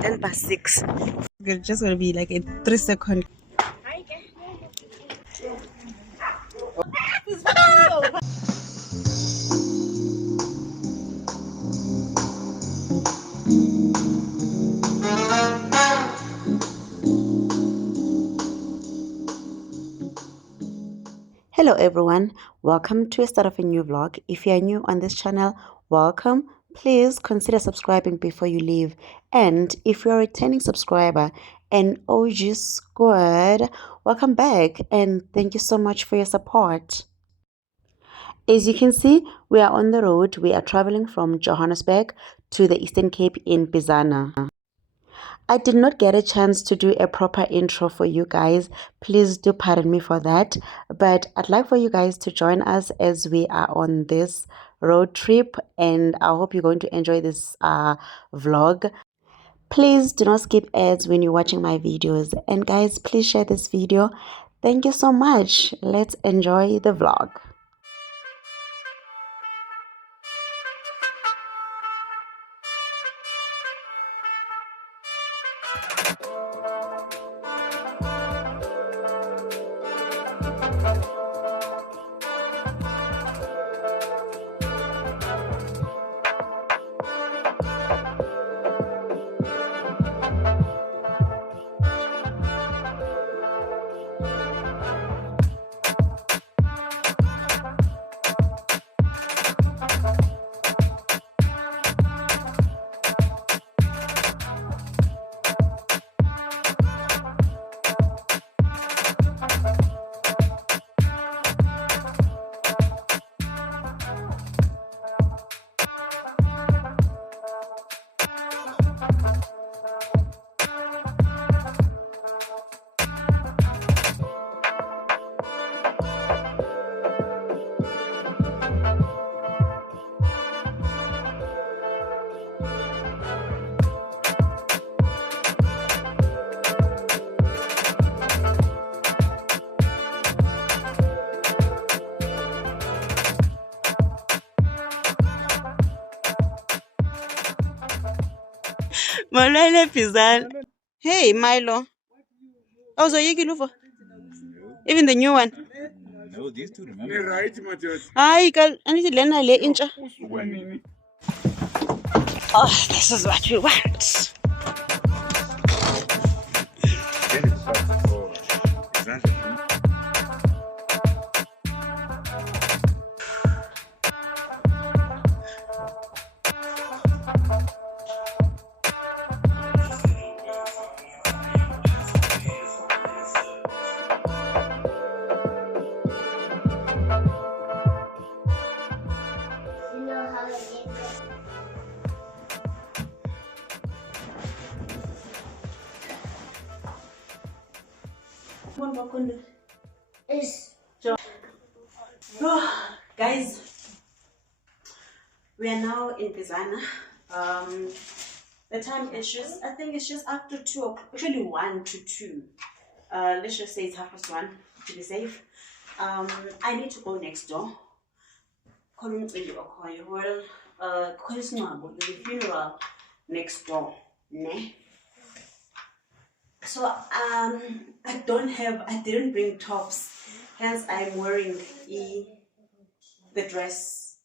10 past 6. It's just gonna be like a 3-second. Hello everyone, welcome to a start of a new vlog. If you are new on this channel, welcome. Please consider subscribing before you leave, and if you're a returning subscriber and OG squad, welcome back and thank you so much for your support. As you can see, we are on the road. We are traveling from Johannesburg to the Eastern Cape in Bizana. I did not get a chance to do a proper intro for you guys. Please do pardon me for that. But I'd like for you guys to join us as we are on this road trip. And I hope you're going to enjoy this vlog. Please do not skip ads when you're watching my videos. And guys, please share this video. Thank you so much. Let's enjoy the vlog. Malwele Pizal. Hey, Milo. Oh, so you can for even the new one. No, these two remember. I need to learn a little inch. Oh, this is what we want. Oh, guys, we are now in Bizana. The time is just, I think it's just after 2 o'clock, actually 1 to 2. Let's just say it's 1:30 to be safe. I need to go next door. Well, the funeral next door. Ne? So I didn't bring tops, hence I'm wearing the dress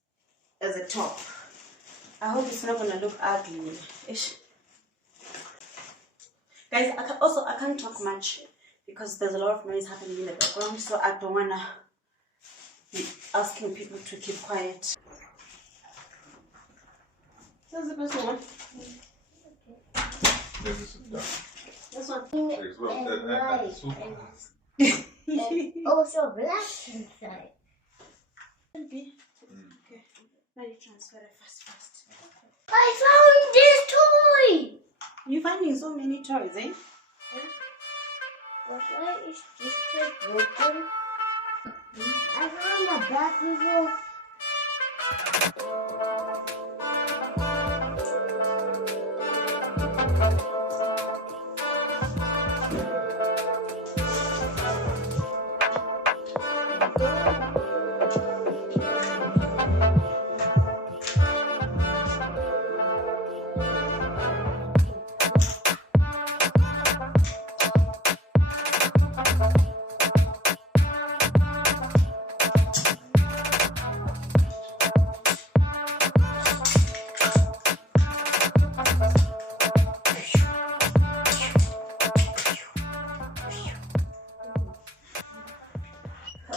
as a top. I hope it's not gonna look ugly. Ish. Guys, I can't talk much because there's a lot of noise happening in the background, so I don't wanna be asking people to keep quiet. That's the best one. This one. And also black inside. Okay. Now you transfer it fast. I found this toy! You're finding so many toys, eh? Yeah. But why is this toy broken? I found a black before.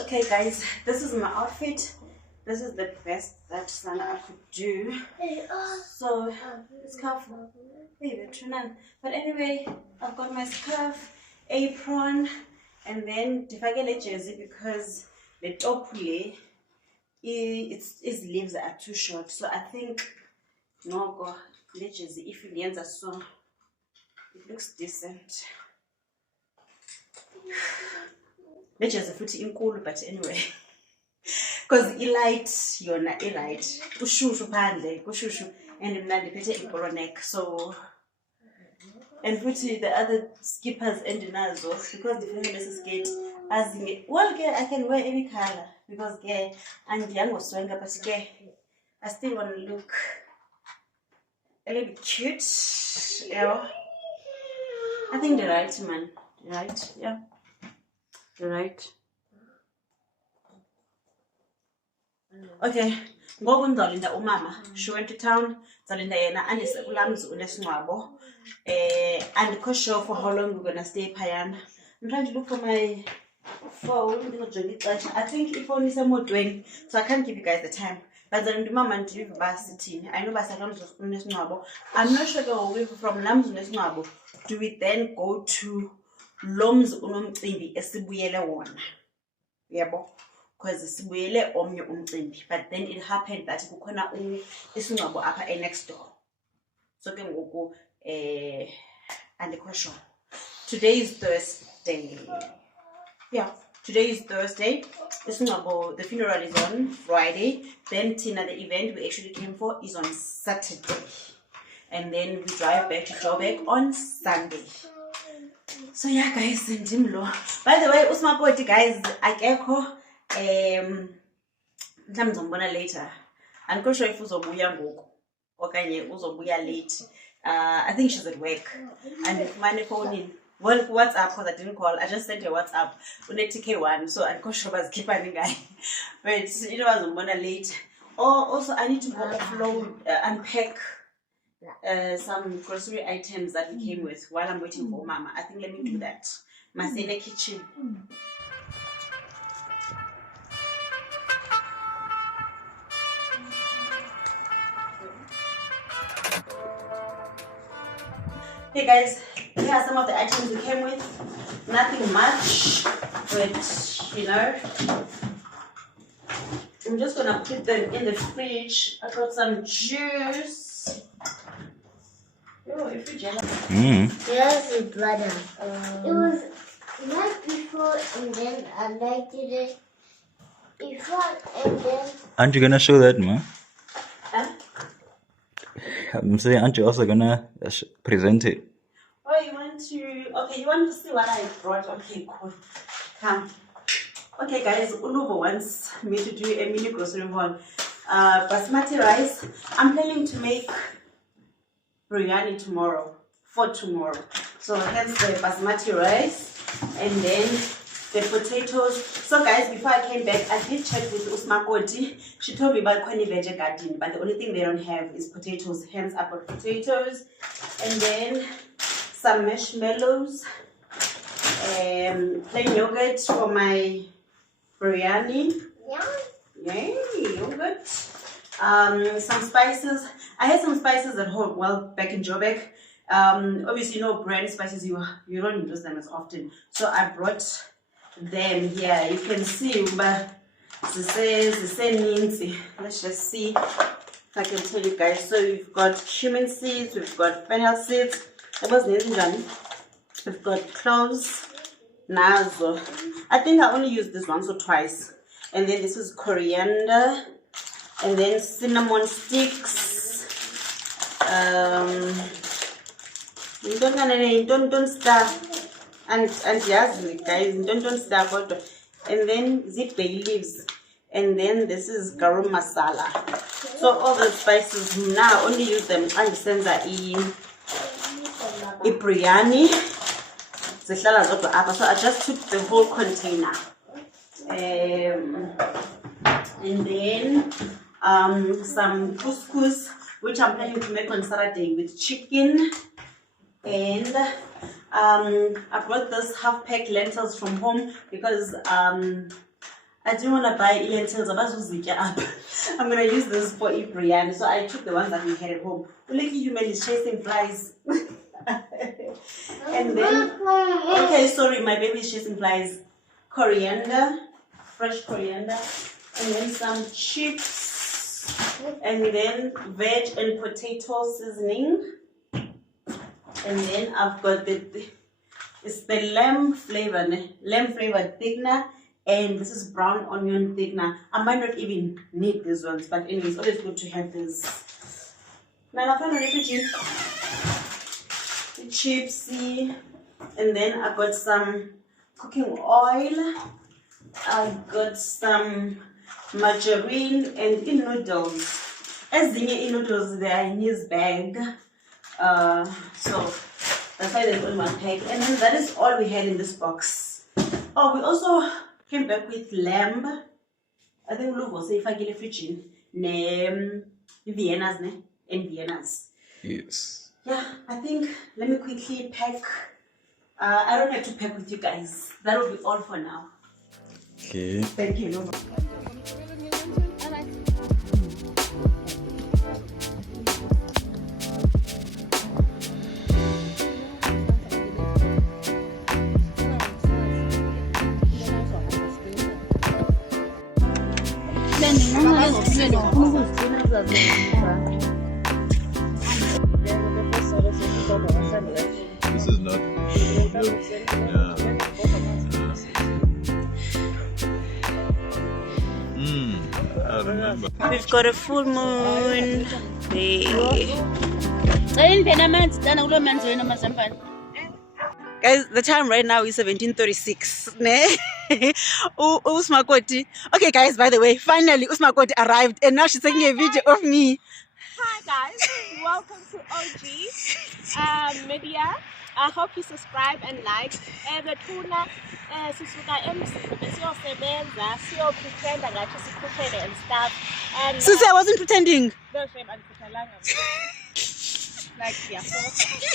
Okay guys, this is my outfit. This is the best that Sana could do. So scarf, baby, but anyway, I've got my scarf, apron, and then defagele jersey because the top its leaves are too short. So I think no go the jersey if it ends so it looks decent. The jersey foot in cool, but anyway. Because light yona right kushushu phandle kushushu and mna ndiphethe ibholo neck so and futhi the other skippers endinazo because ndifuna lesi skate as well I can wear any color because andiyangoswenga but I still want to look a little bit cute. Yeah, I think the right man, right? Yeah, the right. Okay, ngoku ndizalinda umama. She went to town. Ndizalinda yena andise kulamzi unesingcwabo. Andikho sure for how long we're gonna stay phayana. I'm trying to look for my phone. I think iphone is emotweni, so I can't give you guys the time. But ndizalinda umama ndive uba sithini. I know uba sakamzi unesingcwabo. I'm not sure though from lamzi unesingcwabo do we then go to lomzi unomcimbi esibuyele wona. Yebo. Because sibuyele omnye umcimbi, but then it happened that kukhona isingcwabo apha next door. So ke ngoku andikho sure. Today is Thursday. Yeah, today is Thursday. Isingcwabo, the funeral is on Friday. Then Tina, the event we actually came for is on Saturday. And then we drive back to Joburg on Sunday. So yeah guys, ndimlo. By the way, uSmakoti guys, akekho mhlawumbe ngizombona later. Andikho sure if uzobuya ngoku okanye uzobuya late. I think she's at work and ndifumane efowunini. Well, WhatsApp because I didn't call. I just sent her WhatsApp une-TK1, so andikho sure bazikhipha ngayo. But bazombona late. Also I need to go offload, unpack some grocery items that we came with while I'm waiting for Mama. I think let me do that. Masele kitchen. Hey guys, here are some of the items we came with. Nothing much, but I'm just gonna put them in the fridge. I got some juice. Yes, brother. It was night before, and then I liked it. Before, and then. Aren't you gonna show that, ma? Huh? I'm saying, aren't you also gonna present it? Oh, you want to? Okay, you want to see what I brought? Okay, cool. Come. Okay, guys, Uluvo wants me to do a mini grocery haul. Basmati rice. I'm planning to make biryani tomorrow. For tomorrow. So hence the basmati rice and then the potatoes. So guys, before I came back, I did check with Usmakoti. She told me about Kweni Veggie Garden, but the only thing they don't have is potatoes. Hence I bought potatoes and then some marshmallows, plain yogurt for my biryani. Yay, yogurt. Some spices. I had some spices at home, well, back in Joburg. Obviously, no brand spices, you don't use them as often. So I brought them here. You can see, but let's just see if I can tell you guys. So we've got cumin seeds, we've got fennel seeds, we've got cloves, nazo. I think I only used this once or twice. And then this is coriander, and then cinnamon sticks. Don't starve. And yes, guys, don't starve. And then zip bay leaves. And then this is garam masala. So all the spices now only use them and send biryani. So I just took the whole container. And then some couscous, which I'm planning to make on Saturday with chicken. And I brought this half-packed lentils from home because I I didn't want to buy lentils. I'm going to use this for biryani. So I took the ones that we had at home. Lucky human is chasing flies. And then, okay, sorry, my baby is chasing flies. Coriander, fresh coriander. And then some chips. And then veg and potato seasoning. And then I've got it's the lamb flavored thickener. And this is brown onion thickener. I might not even need these ones, but anyway, it's always good to have this. Now I found a refugee. The chipsy. And then I got some cooking oil. I got some margarine and noodles. As the noodles, they are in his bag. So that's why there's only one pack. And then that is all we had in this box. Oh, we also came back with lamb. I think Luke will say if I get a fridge in Vienna's and Vienna's. Yes. Yeah, I think let me quickly pack. I don't have to pack with you guys. That will be all for now. Okay. Thank you. This is not. Yeah. I remember. We've got a full moon. Guys, the time right now is 17:36. Usmakoti. Okay, guys, by the way, finally Usmakoti arrived and now she's taking a video of me. Hi guys, welcome to OG Media. I hope you subscribe and like. Betuna sisuka emsebenzini siyosebenza, siyopretenda ngathi sikhuphele and stuff. And Susie, I wasn't pretending. no shame andiphethelanga. Like yeah, so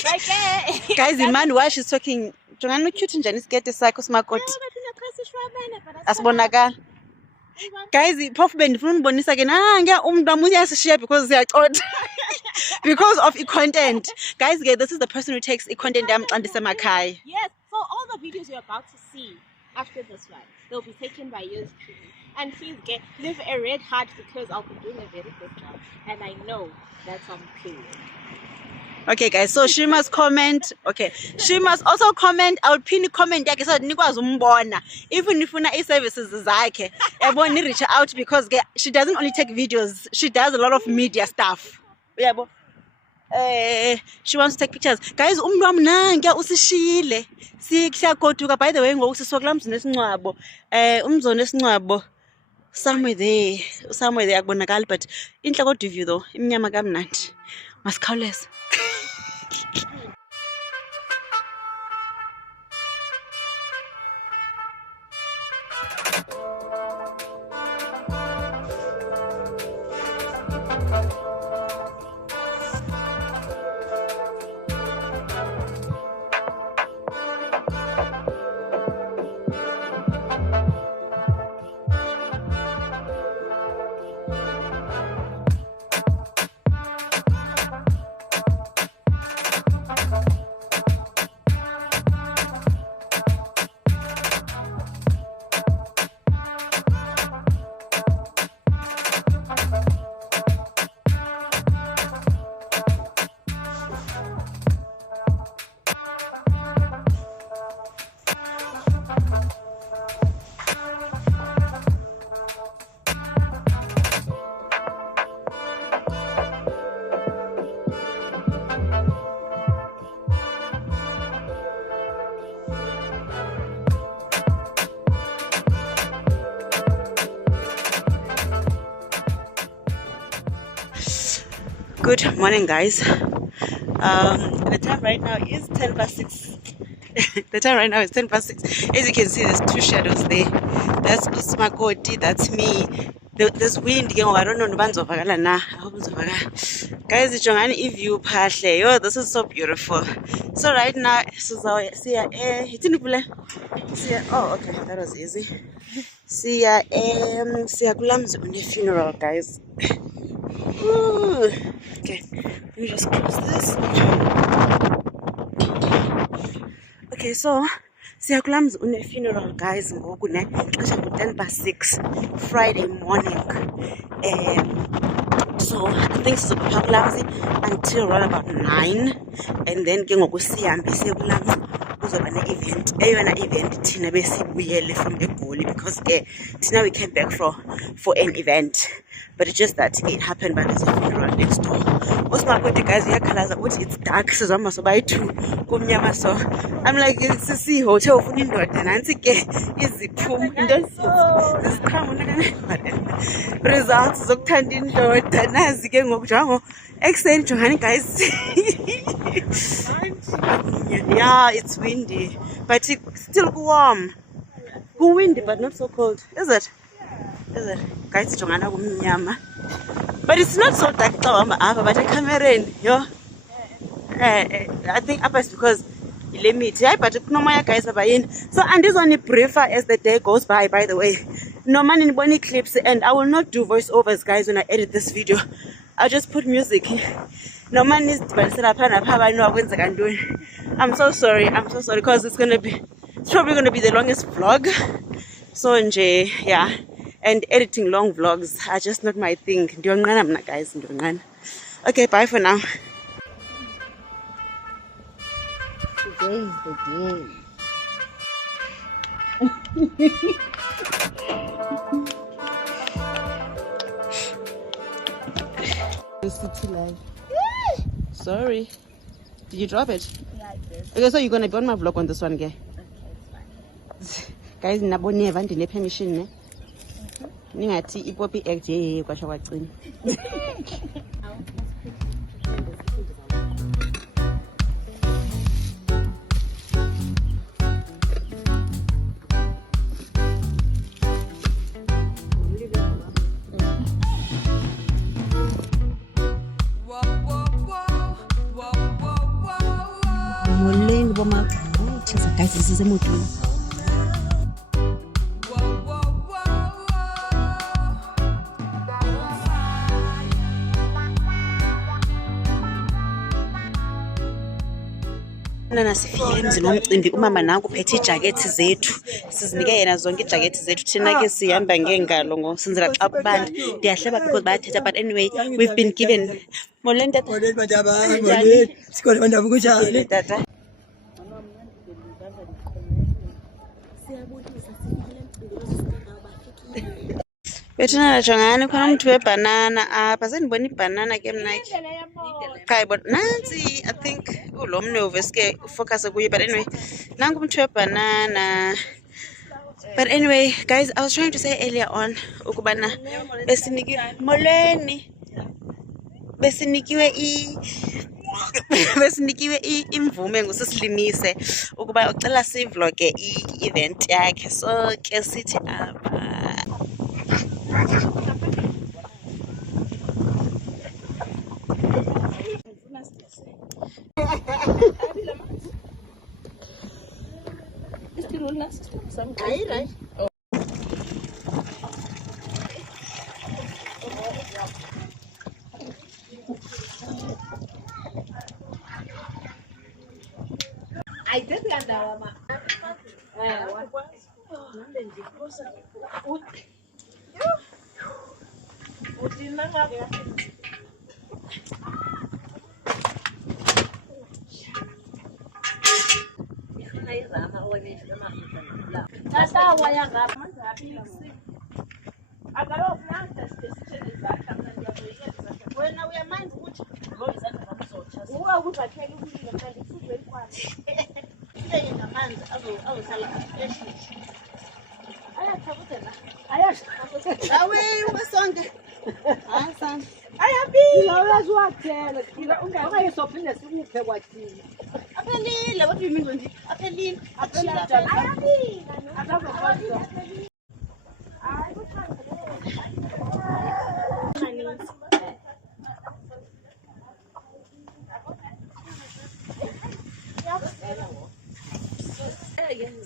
like Guys, the man while she's talking, Jongani cute njani isikete sakho Usmakoti. Asibonakala. Guys, phofu bendifuna ubonisa ke nanga umuntu wami uyasishiya because siyaqotha. Because of content. Guys, this is the person who takes content yami xa ndisemakhaya. Yes, so all the videos you're about to see after this one, they'll be taken by yours truly. And please leave a red heart because I'll be doing a very good job. And I know that's on period. Okay guys, so she must comment. Okay, she must also comment. I'll pin comment yakhe so nikwazi umbona. Even if una services zakhe, yabo ni reach out because she doesn't only take videos, she does a lot of media stuff. Yabo. She wants to take pictures. Guys, umuntu wami nangiya usishile. Siyagoduka by the way ngoku sisokula mzini esincwabo. Umzono esincwabo somewhere there akubonakala but inhle kodwa view though imnyama kamnandi. Masikhawuleza. Good morning, guys. The time right now is 6:10. The time right now is 6:10. As you can see, there's two shadows there. That's Usmakoti, that's me. There's wind. I don't know. I hope it's guys, Jongani view pahle. Yo, this is so beautiful. So right now, oh, okay, that was easy. siya kulamzi une-funeral, guys. Ooh. Okay, let me just close this. Okay, so siyakulamzi une-funeral, guys. Ngoku ne xesha ku-6 Friday morning. So I think sizopha kulamzi until around about 9, and then ke ngoku sihambe siye kulamzi kuzoba ne-event. Eyona event thina besibuyele from eGoli, because ke thina we came back for an event, but it's just that it happened, but there's a funeral next door. Usimakwethu, guys, uyakhalaza uthi it's dark, sizihamba sobayi-2 kumnyama. So I'm like, sisiho uthe ufuna indoda, nantsi ke iziphumo into zisiqhamo results zokuthanda indoda nazi ke ngoku njengo ekuseni. Jongani, guys. Yeah, it's windy, but it's still warm. Windy, but not so cold. Is it? Guys, jongana kumnyama. But it's not so dark, but the camera, yo. I think up is because limit, yeah, but no more guys are buying. So, and this only briefer as the day goes by the way. No man in bunny clips, and I will not do voiceovers, guys, when I edit this video. I'll just put music. No man is I'm so sorry, because it's probably gonna be the longest vlog. So yeah, and editing long vlogs are just not my thing. Guys, okay, bye for now. Today is the day. The city life. Sorry. Did you drop it? Yeah, I did. Okay, so you're gonna be on my vlog on this one, guy. Guys, naboni event ne permission ne. Ningathi ipopi act ye kwasha kwacini. Moleng boma. Oh, chisa, guys, this is a motor. Nasifikile emzini womcimbi. Umama nangu uphethe ijakethi zethu, sizinike yena zonke ijakethi zethu. Thina ke sihamba ngeengalo ngosenzela xa kubanda. Ndiyahleba because bayathetha, but anyway, we've been given molweni tata. Tata. Bethuna jongani khona umuntu webanana apha. Sendibona ibhanana ke mna ke. Kai but nansi, I think lo mne uveske focus kuye, but anyway nangu umuntu webanana. But anyway, guys, I was trying to say earlier on ukubana besinikiwe imvume ngusisilinise ukuba ucela sivloge i-event yakhe. So ke sithi apha I did that. What do you mean when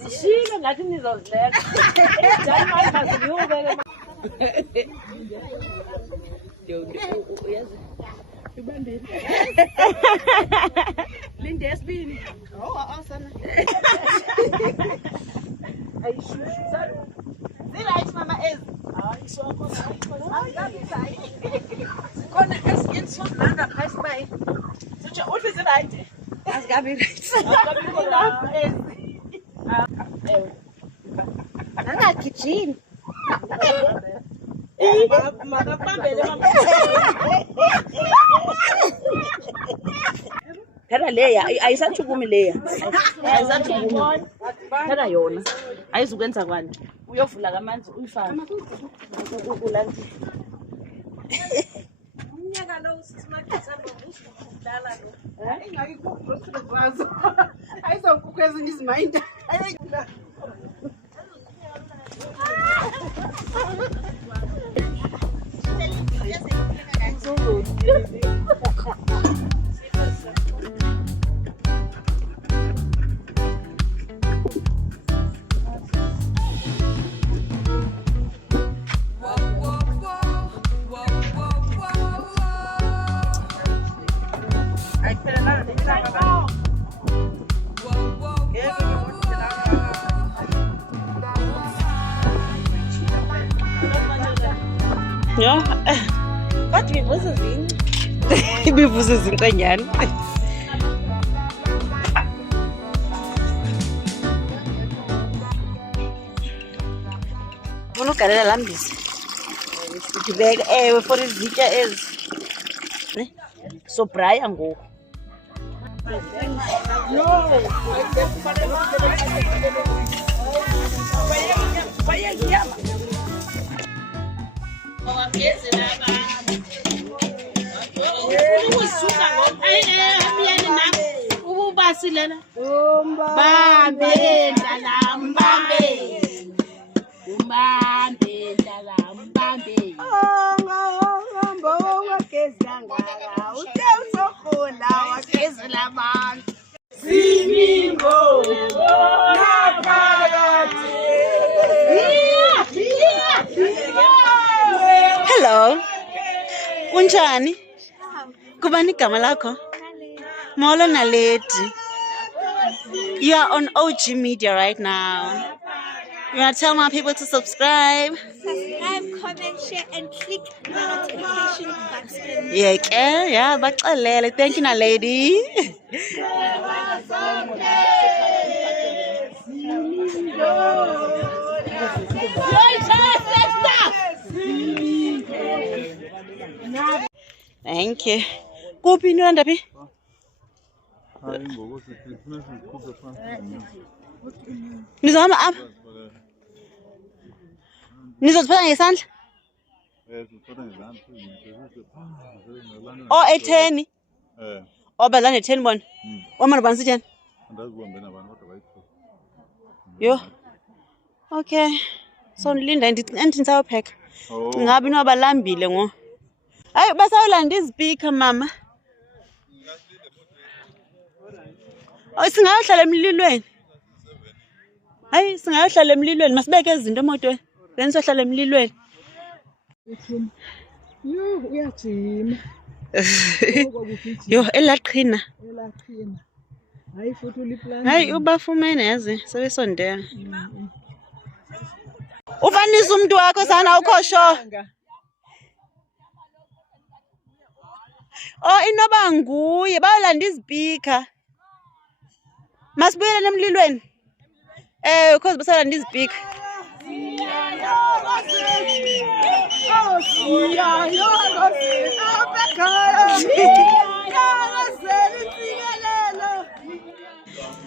Shilo ngathi nizozileka. Ejani masinyuke ke. Uyazi. Ibambeni. Linde yesibini. Sana. Ayishushu sana. Right mama Ez. Hayi so khona esinye phasi bayi. Sithi uthi right. Asikabi right. Asikabi khona Ez. Angagijimi. Makabambele mama. Phela leya ayisachukumi leya. Ayisachukumi. Phela yona. Ayizukwenza kwanti. Uyovula kamanzi uyifaka. Ulanti. Unyaka lo sisimakisa ngokudala lo. Ingakikukwazi. Ayizokukhweza izimayinda. Ja, wat wie was es ihn? Wie was es ihn kanyani? Vona ugalela lambisi. Ngibeka for izitya ezi. Ne? So braya ngoku. No. Hello. Kunjani? Kubani igama lakho? Molo Naledi. You are on OG Media right now. You want to tell my people to subscribe? Subscribe, comment, share, and click the notification button. Yeah, baxelele. Thank you, Naledi. Thank you. Kuphi nilanda phi? Nizohamba apha? Nizoziphatha ngesandla? Oh, 10. Oh, badlala 10 bona. Omana bani sitheni? Yo. Okay. So nilinda ndithi nisawupheka. Ngabe nobalambile ngo. Hayi basawulanda izipika mama. Oh singayohlala emlilweni. Hayi singayohlala emlilweni masibeke izinto emotweni. Then sohlala emlilweni. Yo uyajima. Yo elaqhina. Elaqhina. Hayi futhi uliplan. Hayi ubafumene yazi sebesondela. Ufanisa umuntu wakho sana ukho sho. Oh inoba nguye bayolanda izipika. Masibuyele emlilweni. Because basalanda izipika.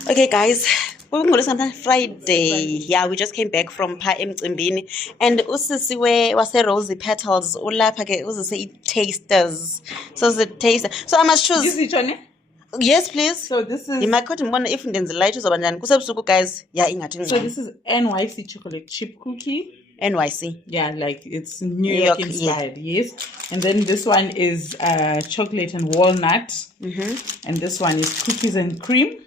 Okay guys, we're going to something Friday. Yeah, we just came back from Pa Emcimbini and usisiwe wase Rosy Petals ulapha ke uzise tasters. So the taster. So I must choose. Yes, please. So this is. You might cut him one if there's light or something. Kusebusuku guys. Yeah, ingathi. So this is NYC chocolate chip cookie. NYC. Yeah, like it's New York inspired. Yeah. Yes. And then this one is chocolate and walnut. And this one is cookies and cream.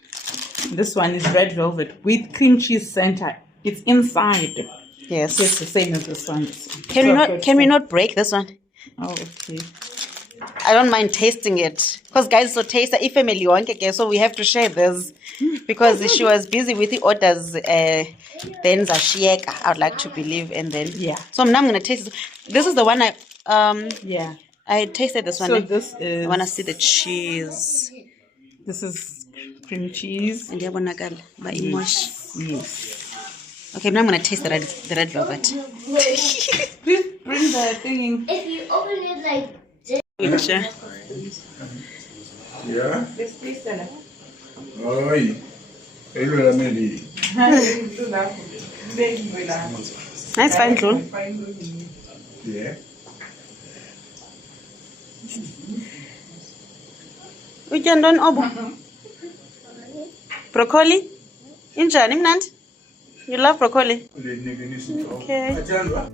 This one is red velvet with cream cheese center. It's inside. Yes. It's the same as this one. Can we not break this one? Oh, okay. I don't mind tasting it. Because guys, so taste if family okay, so we have to share this. Because she was busy with the orders, then Zashieka, I would like to believe, and then Yeah. So now I'm gonna taste it. This is the one Yeah. I tasted this one. So this is. I wanna see the cheese. This is cream cheese. And yes. Yes. Okay, now I'm gonna taste the red velvet. Please bring the thing. If you open it like Which, Yeah? This please tell her. Oi. Hello, la Meli. nice fine Dlul. Yeah. Utya ntoni obu? Broccoli? Injani mnandi? You love broccoli? Okay. Athandwa?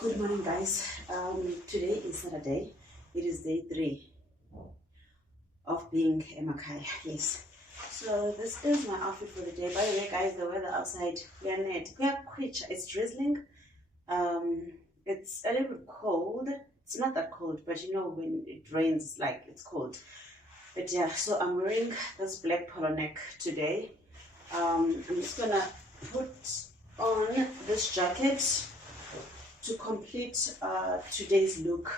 Good morning, guys. Today is Saturday. It is day 3 of being Emakhaya. Yes. So this is my outfit for the day. By the way, guys, the weather outside, we are it's drizzling. It's a little bit cold. It's not that cold, but you know when it rains, like it's cold. But yeah, so I'm wearing this black polo neck today. I'm just gonna put on this jacket to complete today's look.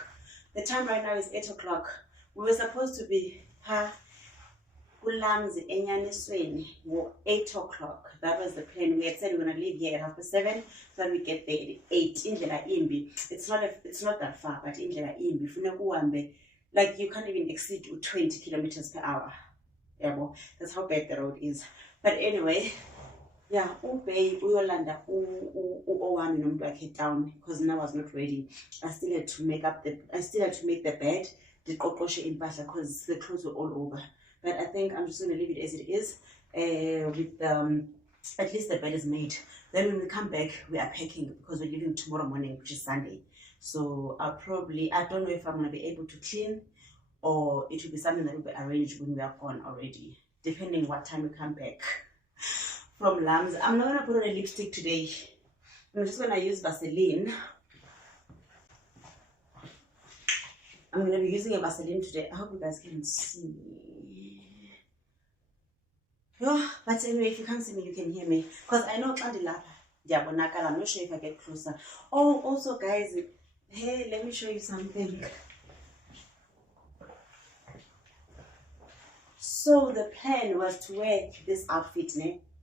The time right now is 8 o'clock. We were supposed to be Kulamzi Enyanisweni 8 o'clock. That was the plan. We had said we were gonna leave here at 7:30, so that we get there at 8. Indlela imbi. It's not that far, but indlela imbi. Funa kuhambe, like you can't even exceed 20 kilometers per hour. Yeah, that's how bad the road is. But anyway, yeah, ubey uyolanda owami nomuntu wakhe down because now I was not ready. I still had to make the bed, ndiqoqoshe impahla because the clothes were all over. But I think I'm just going to leave it as it is. With at least the bed is made. Then when we come back, we are packing because we're leaving tomorrow morning, which is Sunday. So I don't know if I'm going to be able to clean or it will be something that will be arranged when we are gone already, depending what time we come back from Lambs. I'm not going to put on a lipstick today. I'm just going to use Vaseline. I'm going to be using a Vaseline today. I hope you guys can see. Oh, but anyway, if you can't see me, you can hear me. Because I know I'm not sure if I get closer. Oh, also guys, hey, let me show you something. So the plan was to wear this outfit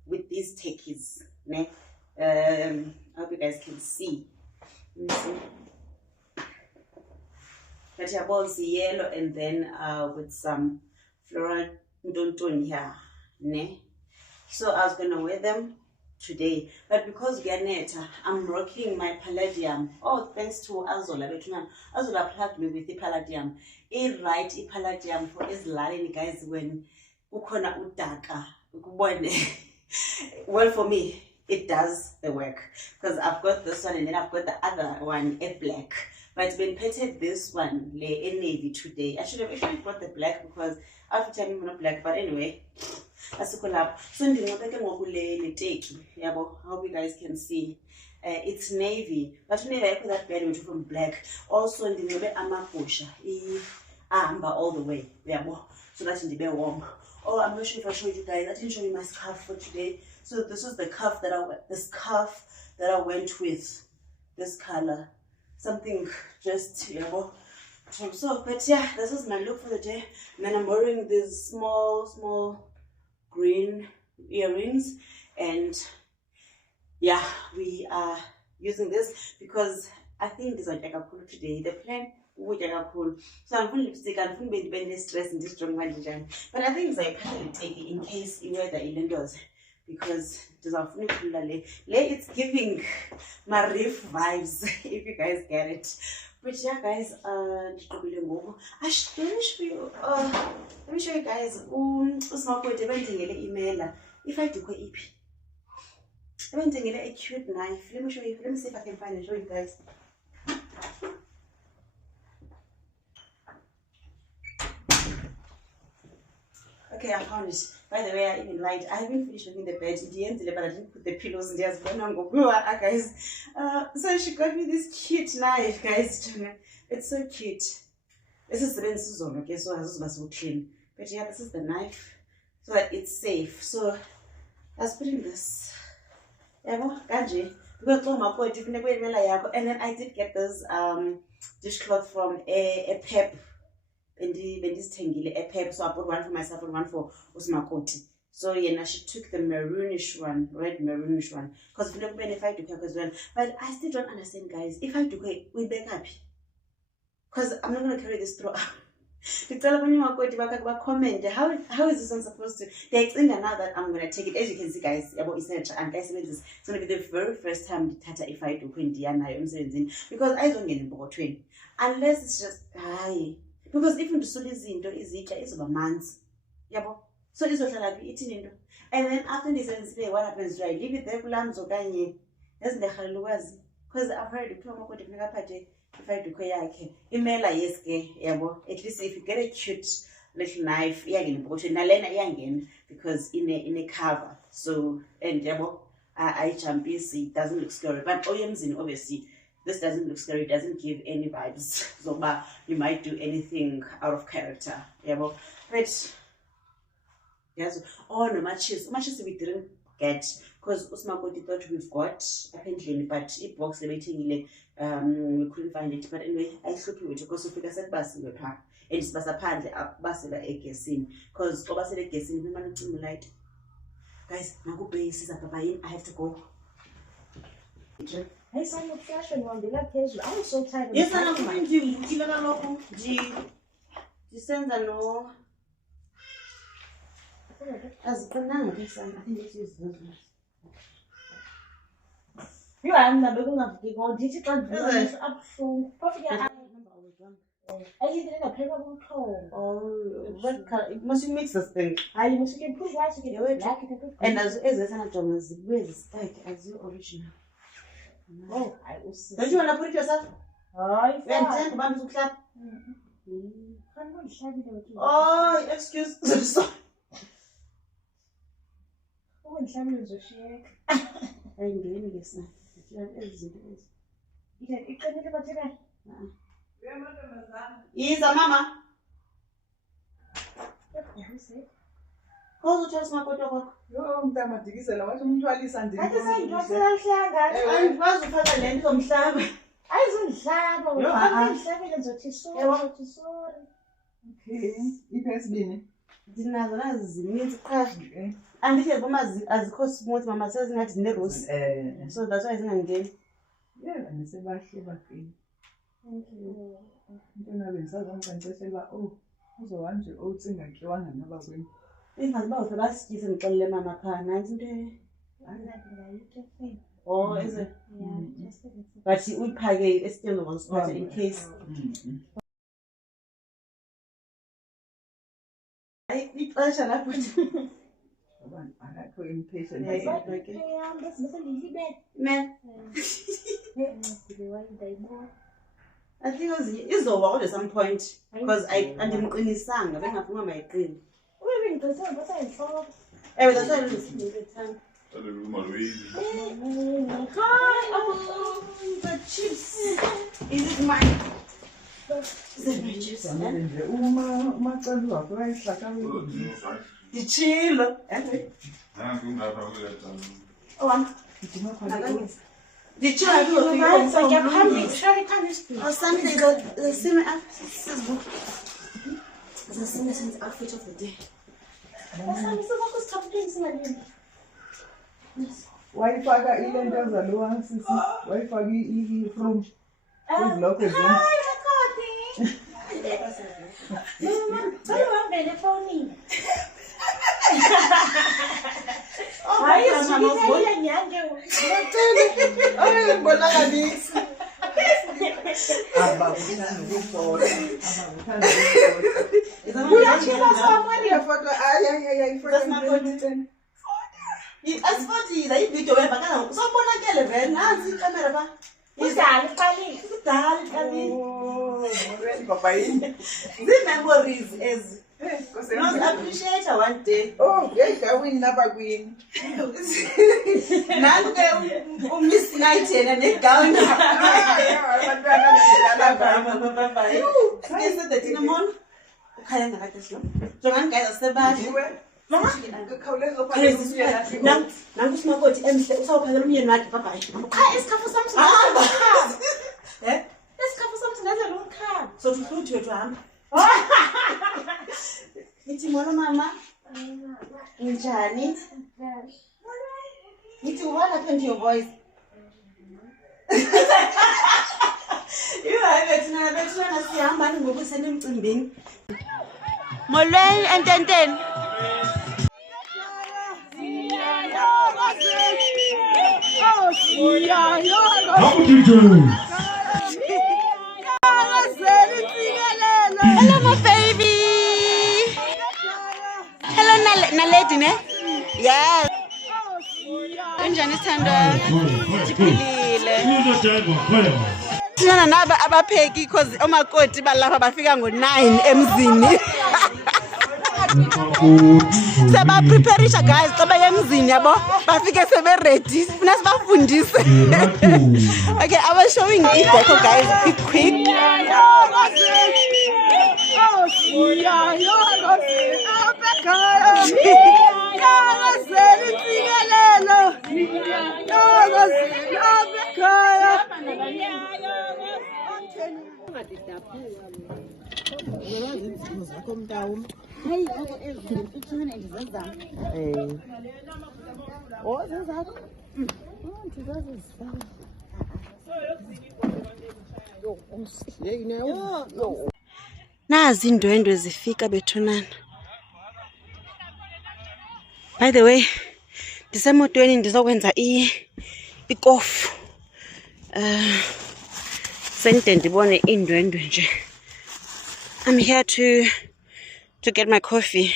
with these techies. I hope you guys can see. Let me see. But yeah, balls yellow and then with some floral tone here. So I was gonna wear them today, but because Ganeta, I'm rocking my palladium. Oh, thanks to Azola. Azola plugged me with the palladium. Right, palladium for Islalini guys when ukona udaka. Well, for me, it does the work because I've got this one and then I've got the other one in black. But it's been painted this one in navy today. I should have actually brought the black because outfit I'm not black. But anyway. So I hope you guys can see. It's navy, but never I put that bed which from black. Also in the amapusha, all the way. So that's in the bed warm. Oh, I'm not sure if I showed you guys. I didn't show you my scarf for today. So this was the scarf that I went with. This color, something just So, but yeah, this is my look for the day. And then I'm wearing these small green earrings, and yeah, we are using this because I think this is like a cool today. The plan would be cool. So I'm full lipstick, I'm full bed stress in this strong design. But I think it's like I take it in case you wear the indoors because it's giving my riff vibes if you guys get it. But yeah, guys, I should show you. Let me show you guys. Email. If I do EP, I'm taking a cute knife. Let me show you. Let me see if I can find it. Show you guys. Okay, I found it. By the way, I even lied. I haven't finished making the bed. In the end, but I didn't put the pillows in there. Guys. So she got me this cute knife, guys. It's so cute. This is the season, okay? So I was so clean. But yeah, this is the knife so that it's safe. So I was putting this. And then I did get this dishcloth from a Pep. And this tangile a Pep, so I bought one for myself and one for Usmakoti. So yeah, she took the maroonish one, red maroonish one. Because if I do as well. But I still don't understand, guys. If I do we back up. Because I'm not gonna carry this through. Comment how is this one supposed to? They explained now that I'm gonna take it. As you can see, guys, it's gonna be the very first time Tata if I do because I don't get in unless it's just because even the soul is into is over months. So this was like eating into. And then after this what happens? Do I leave it there for lambs or kanye? That's the haluazi. Because I've heard it if I do email yes, at least if you get a cute little knife, because in a cover. So and I jump busy, it doesn't look scary. But obviously this doesn't look scary, it doesn't give any vibes. So but you might do anything out of character. But yes, no matches we didn't get because Usmakoti thought we've got apparently, but it box waiting we couldn't find it. But anyway, I should with because of said bus in the park and it's bus apparently bus a guessing because over said guessing we light. Guys, now go pay I have to go. Hey, son, your fashion one, they like casual. I'm so tired of yes, I'm going to send a no. As for now, I think this is those ones. You are not going to go digital up from coffee. I didn't a paper cold. Oh, what color? It must mix this thing. I must get put white to get black and as this anatomy, where's the stack as your original? Oh, I will see. Don't you want to put it yourself? Oh, excuse me. Oh, and Samuel is a shake. I'm doing this now. Yes, mama. How to trust my photo? Yo, mtamadikisela wathi umuntu alisandile. Athi sengidosela mhlanga. Ayikwazi ukufaka le nto zomhlaba. Ayizongihlaba ngoba ngihlabele ngizothi sorry. Okay, iphesibini. Dinazo nazi zininzi qha. Andithi boma azikho smooth mama sezingathi nerose. So that's why zingangeni. Yeah, anisebahle bafini. Thank you. Intona bengisazomcacisela uzowanje otsinga kiwanga nabakweni. Ingaziba usebasikise ngixelele mama pha nansi into oh is it? Yeah, but uyiphake esitolo ngosiphatha in case ixesha lapho abantu akakho impatient man I think izoba kodwa some point because andimqinisanga bengafunga mayiqini that's why I listen to the time. The chips. Is it mine? Is it my chips? The chill. Oh, Did you have your thing? Oh, Sunday, the same outfit of the day. Wayifaka ile nto zalowa sisi. Wayifaka i-from. Izilokho zenu. memories as not appreciate one day. Oh, yeah, win never win. Miss Night and a gown. So to fruit your drum. It's mama. Njani. What happened to your voice? Molweni ententen. Hello, my baby. Hello, Naledi, ne? Yes. Unjani Thando? Jiphilile. Sina naba abapheki because omakoti balapha bafika ngo9 emzini. Seba prepareisha guys xa baya emzini yabo bafike sebe ready. Funa sibafundise. Okay, I was showing it deco guys quick. Nazi indwendwe zifika bethunana. By the way, ndisemotweni ndizokwenza ikofu. Sente ndibone indwendwe nje. I'm here to get my coffee.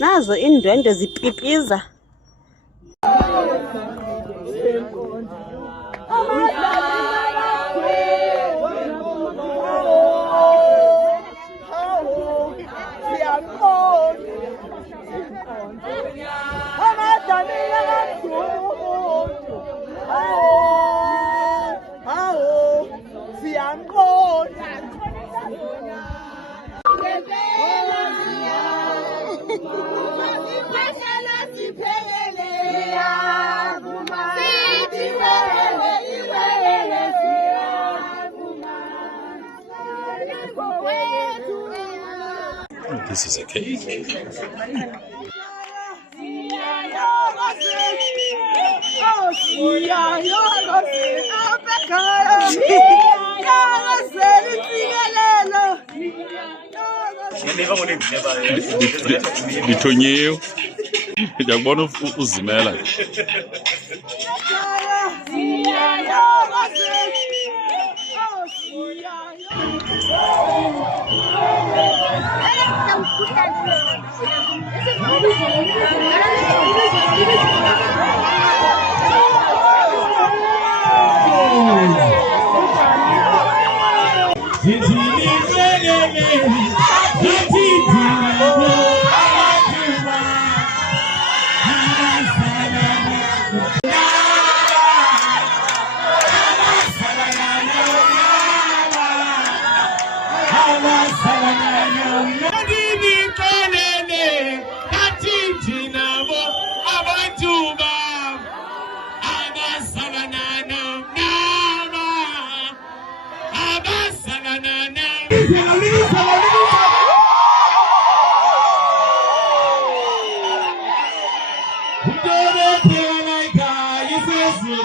Nazo indwendwe zipipiza. This is a cake. Ngithonyiwe. Ngiyakubona uzimela.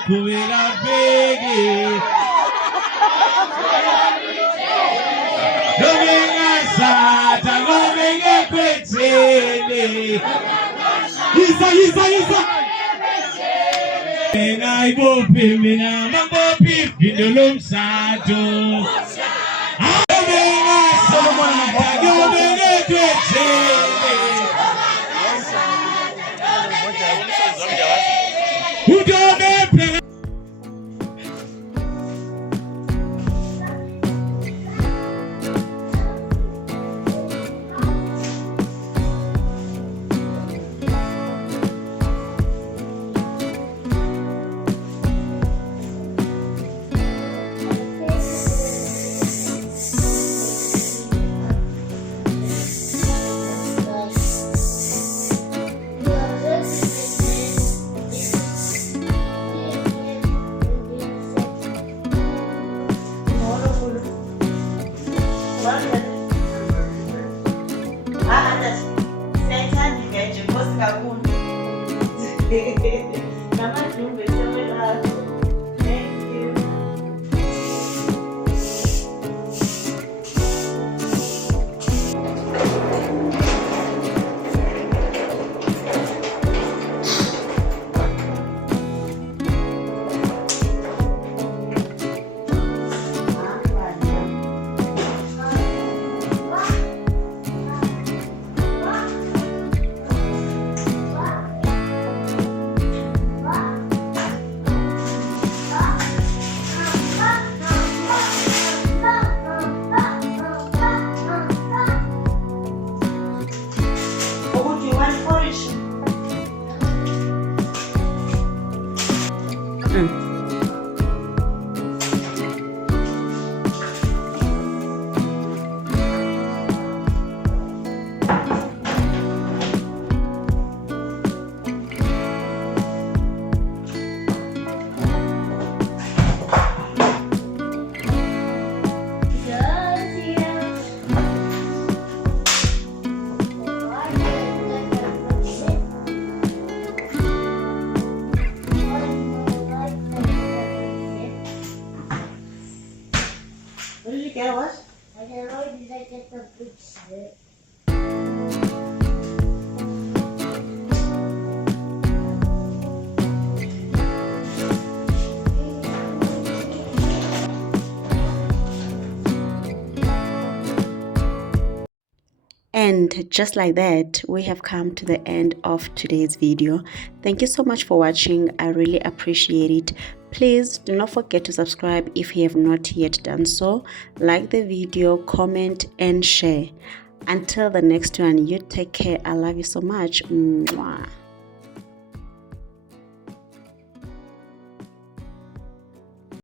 kubela bege Domengasata Domenge kwetele Isa Ngayibophi mina mangophi vindolo msato Domengasata Domenge kwetele Udome What did you get, what? I don't know, did I get the big shirt? And just like that, we have come to the end of today's video. Thank you so much for watching. I really appreciate it. Please do not forget to subscribe if you have not yet done so. Like the video, comment and share. Until the next one, you take care. I love you so much. Mwah.